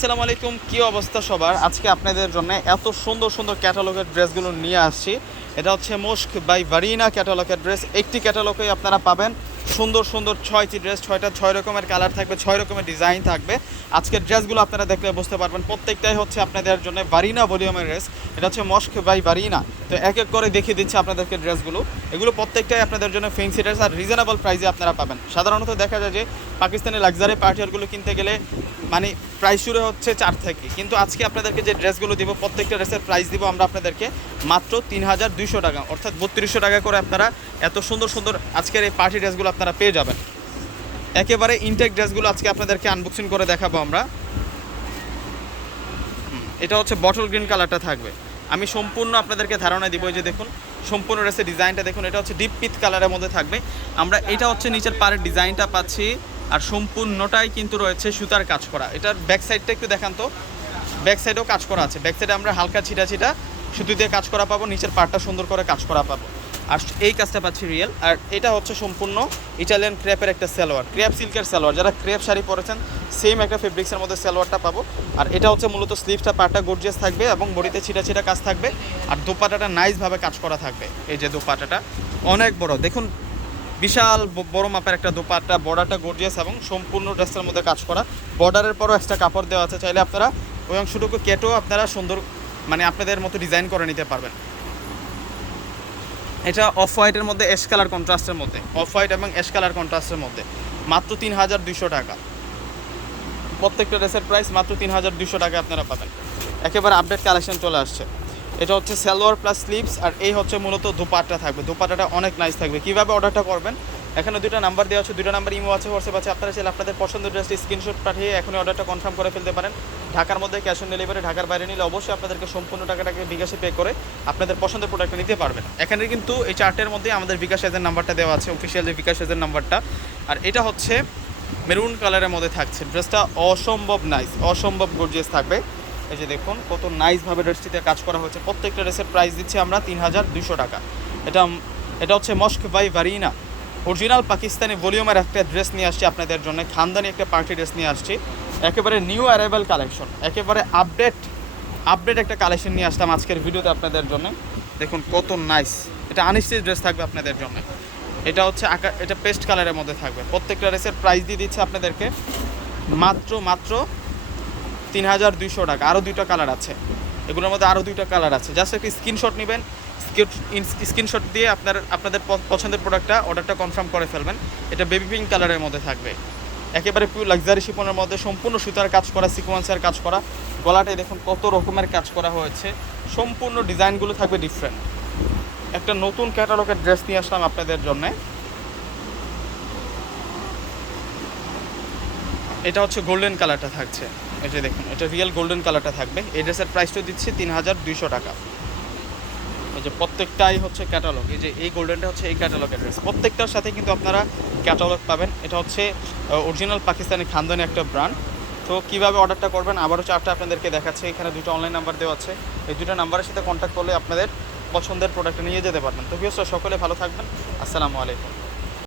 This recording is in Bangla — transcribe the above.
আসসালামু আলাইকুম, কি অবস্থা সবার? আজকে আপনাদের জন্য এত সুন্দর সুন্দর ক্যাটালগের ড্রেসগুলো নিয়ে আসছি। এটা হচ্ছে মোস্ক বাই ভারিনা ক্যাটালগের ড্রেস। একটি ক্যাটালগেই আপনারা পাবেন। সুন্দর সুন্দর ছয়টি ড্রেস ছয়টা ছয় রকমের কালার থাকবে, ছয় রকমের ডিজাইন থাকবে। আজকের ড্রেসগুলো আপনারা দেখলে বুঝতে পারবেন, প্রত্যেকটাই হচ্ছে আপনাদের জন্য ভারিনা ভলিউমের ড্রেস এটা হচ্ছে মস্ক বাই ভারিনা তো এক এক করে দেখিয়ে দিচ্ছে আপনাদেরকে ড্রেসগুলো এগুলো প্রত্যেকটাই আপনাদের জন্য ফেন্সি ড্রেস আর রিজনেবল প্রাইসে আপনারা পাবেন। সাধারণত দেখা যায় যে পাকিস্তানের লাক্সারি পার্টিয়ারগুলো কিনতে গেলে মানে প্রাইস শুরু হচ্ছে চার থেকে। কিন্তু আজকে আপনাদেরকে যে ড্রেসগুলো দিব, প্রত্যেকটা ড্রেসের প্রাইস দিব আমরা আপনাদেরকে মাত্র তিন হাজার দুইশো টাকা, অর্থাৎ বত্রিশশো টাকা করে আপনারা এত সুন্দর সুন্দর আজকের এই পার্টি ড্রেসগুলো আপনারা পেয়ে যাবেন। একেবারে ইনটেক ড্রেসগুলো আজকে আপনাদেরকে আনবক্সিং করে দেখাবো আমরা। এটা হচ্ছে বটল গ্রিন কালারটা থাকবে। আমি সম্পূর্ণ আপনাদেরকে ধারণা দিব যে দেখুন, সম্পূর্ণ ড্রেসের ডিজাইনটা দেখুন, এটা হচ্ছে ডিপ পিত কালারের মধ্যে থাকবে। আমরা এটা হচ্ছে নিচের পাড়ের ডিজাইনটা পাচ্ছি, আর সম্পূর্ণটাই কিন্তু রয়েছে সুতার কাজ করা। এটার ব্যাক সাইডটা একটু দেখান তো। ব্যাক সাইডেও কাজ করা আছে। ব্যাক সাইডে আমরা হালকা ছিটা ছিটা সুতো দিয়ে কাজ করা পাবো, নিচের পার্টটা সুন্দর করে কাজ করা পাবো। আর এই কাজটা পাচ্ছি রিয়েল। আর এটা হচ্ছে সম্পূর্ণ ইটালিয়ান ক্র্যাপের একটা সালোয়ার ক্র্যাপ সিল্কের সালোয়ার। যারা ক্র্যাপ শাড়ি পরেছেন সেম একটা ফেব্রিক্সের মধ্যে সালোয়ারটা পাবো। আর এটা হচ্ছে মূলত স্লিভসটা পার্টটা গর্জিয়াস থাকবে এবং বডিতে ছিটা ছিটা কাজ থাকবে। আর দোপাটাটা নাইসভাবে কাজ করা থাকবে। এই যে দোপাটাটা, অনেক বড়। দেখুন, বিশাল বড় মাপের একটা দোপাট্টা বর্ডারটা গর্জিয়াস এবং সম্পূর্ণ ড্রেসের মধ্যে কাজ করা। বর্ডারের পরও এক্সট্রা কাপড় দেওয়া আছে। চাইলে আপনারা ওই অংশটুকু কেটেও আপনারা সুন্দর মানে আপনাদের মতো ডিজাইন করে নিতে পারবেন। এটা অফ হোয়াইটের মধ্যে এস কালার কন্ট্রাস্টের মধ্যে। অফ হোয়াইট এবং এস কালার কন্ট্রাস্টের মধ্যে। মাত্র তিন হাজার দুইশো টাকা। প্রত্যেকটা ড্রেসের প্রাইস মাত্র তিন হাজার দুইশো টাকা আপনারা পাবেন। একেবারে আপডেট কালেকশন চলে আসছে। এটা হচ্ছে সালোয়ার প্লাস স্লিভস আর এই হচ্ছে মূলত দুপাট্টা থাকবে। দুপাট্টাটা অনেক নাইস থাকবে। কীভাবে অর্ডারটা করবেন? এখানে দুটো নাম্বার দেওয়া আছে দুটো নাম্বার ইমো আছে হোয়াটসঅ্যাপ আছে। আপনারা চাইলে আপনাদের পছন্দের ড্রেসটি স্ক্রিনশট পাঠিয়ে এখনই অর্ডারটা কনফার্ম করে ফেলতে পারেন। ঢাকার মধ্যে ক্যাশ অন ডেলিভারি ঢাকার বাইরে নিলে অবশ্যই আপনাদেরকে সম্পূর্ণ টাকাটাকে বিকাশে পে করে আপনাদের পছন্দের প্রোডাক্ট নিতে পারবেন। এখানে কিন্তু এই চার্টের মধ্যে আমাদের বিকাশ এজের নাম্বারটা দেওয়া আছে অফিসিয়াল যে বিকাশ এজের নাম্বারটা। আর এটা হচ্ছে মেরুন কালারের মধ্যে থাকছে। ড্রেসটা অসম্ভব নাইস অসম্ভব গর্জিয়াস থাকবে। এই যে দেখুন, কত নাইসভাবে ড্রেসটিতে কাজ করা হয়েছে। প্রত্যেকটা ড্রেসের প্রাইস দিচ্ছি আমরা তিন হাজার দুশো টাকা। এটা এটা হচ্ছে মস্ক বাই ভারিনা অরিজিনাল পাকিস্তানি ভলিউমের একটা ড্রেস নিয়ে আসছি আপনাদের জন্য। খানদানি একটা পার্টি ড্রেস নিয়ে আসছি। একেবারে নিউ অ্যারাইভাল কালেকশন একেবারে আপডেট আপডেট একটা কালেকশন নিয়ে আসলাম আজকের ভিডিওতে আপনাদের জন্য। দেখুন কত নাইস এটা আনিস্টিচ ড্রেস থাকবে আপনাদের জন্য। এটা হচ্ছে আকা, এটা পেস্ট কালারের মধ্যে থাকবে। প্রত্যেকটা ড্রেসের প্রাইস দিয়ে দিচ্ছে আপনাদেরকে। মাত্র মাত্র তিন হাজার দুইশো টাকা। আরও দুইটা কালার আছে। এগুলোর মধ্যে আরও দুইটা কালার আছে। জাস্ট একটা স্ক্রিনশট নেবেন। স্ক্রিনশট দিয়ে আপনার, আপনাদের পছন্দের প্রোডাক্টটা অর্ডারটা কনফার্ম করে ফেলবেন। এটা বেবি পিঙ্ক কালারের মধ্যে থাকবে। একেবারে পিওর লাক্সারি শিপনের মধ্যে সম্পূর্ণ সুতার কাজ করা সিকোয়েন্সের কাজ করা। গলাটায় দেখুন কত রকমের কাজ করা হয়েছে। সম্পূর্ণ ডিজাইনগুলো থাকবে ডিফারেন্ট একটা নতুন ক্যাটালগের ড্রেস নিয়ে আসলাম আপনাদের জন্যে। এটা হচ্ছে গোল্ডেন কালারটা থাকছে। এটা দেখুন, এটা রিয়েল গোল্ডেন কালারটা থাকবে। এই ড্রেসের প্রাইসটা দিচ্ছে তিন হাজার দুইশো টাকা। এই যে প্রত্যেকটাই হচ্ছে ক্যাটালগ এই যে এই গোল্ডেনটা হচ্ছে এই ক্যাটালগের ড্রেস প্রত্যেকটার সাথে কিন্তু আপনারা ক্যাটালগ পাবেন। এটা হচ্ছে অরিজিনাল পাকিস্তানি খানদানি একটা ব্র্যান্ড তো কীভাবে অর্ডারটা করবেন? আবারও চারটা আপনাদেরকে দেখাচ্ছে। এখানে দুটো অনলাইন নাম্বার দেওয়া আছে। এই দুটো নাম্বারের সাথে কন্ট্যাক্ট করলে আপনাদের পছন্দের প্রোডাক্টটা নিয়ে যেতে পারবেন। তো ভিউসরা সকলে ভালো থাকবেন। আসসালামু আলাইকুম।